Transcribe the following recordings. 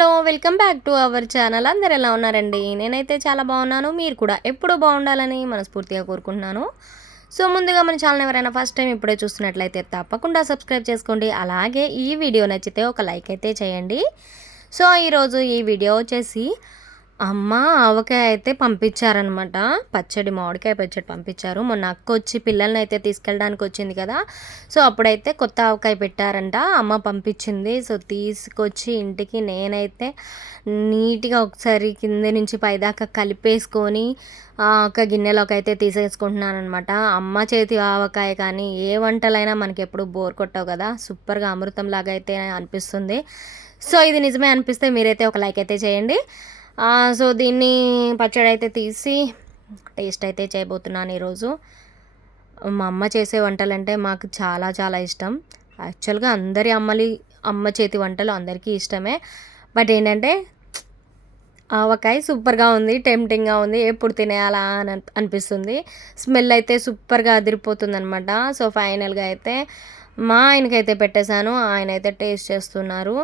Hello welcome back to our channel. అందరు ఎలా ఉన్నారండి? నేనైతే చాలా బాగున్నాను. మీరు కూడా ఎప్పుడూ బాగుండాలని మనస్ఫూర్తిగా కోరుకుంటున్నాను. సో ముందుగా మన ఛానల్ ఎవరైనా ఫస్ట్ టైం ఇప్పుడే చూస్తున్నట్లయితే తప్పకుండా సబ్స్క్రైబ్ చేసుకోండి. అలాగే ఈ వీడియో నచ్చితే ఒక లైక్ అయితే చేయండి. సో ఈరోజు ఈ వీడియో వచ్చేసి అమ్మ ఆవకాయ అయితే పంపించారనమాట పచ్చడి మామిడికాయ పచ్చడి పంపించారు. మొన్న అక్క వచ్చి పిల్లల్ని అయితే తీసుకెళ్ళడానికి వచ్చింది కదా. సో అప్పుడైతే కొత్త ఆవకాయ పెట్టారంట. అమ్మ పంపించింది. సో తీసుకొచ్చి ఇంటికి నేనైతే నీట్గా ఒకసారి కింద నుంచి పైదాకా కలిపేసుకొని ఒక గిన్నెలోకి అయితే తీసేసుకుంటున్నాను అనమాట అమ్మ చేతి ఆవకాయ కానీ ఏ వంటలైనా మనకి ఎప్పుడు బోర్ కొట్టవు కదా. సూపర్గా అమృతం లాగా అయితే అనిపిస్తుంది. సో ఇది నిజమే అనిపిస్తే మీరైతే ఒక లైక్ అయితే చేయండి. సో దీన్ని పచ్చడి అయితే తీసి టేస్ట్ అయితే చేయబోతున్నాను ఈరోజు. మా అమ్మ చేసే వంటలు అంటే మాకు చాలా చాలా ఇష్టం. యాక్చువల్గా అందరి అమ్మలి అమ్మ చేతి వంటలు అందరికీ ఇష్టమే. బట్ ఏంటంటే ఆవకాయ సూపర్గా ఉంది టెంప్టింగ్గా ఉంది ఎప్పుడు తినేయాలా అని అనిపిస్తుంది. స్మెల్ అయితే సూపర్గా అదిరిపోతుంది అనమాట సో ఫైనల్గా అయితే మా ఆయనకైతే పెట్టేశాను ఆయన అయితే టేస్ట్ చేస్తున్నారు.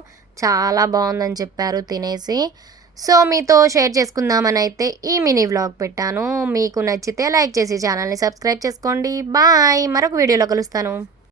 చాలా బాగుందని చెప్పారు తినేసి. సో మీతో షేర్ చేసుకుందామని అయితే ఈ మినీ వ్లాగ్ పెట్టాను. మీకు నచ్చితే లైక్ చేసి ఛానల్ని సబ్స్క్రైబ్ చేసుకోండి. బాయ్. మరొక వీడియోలో కలుస్తాను.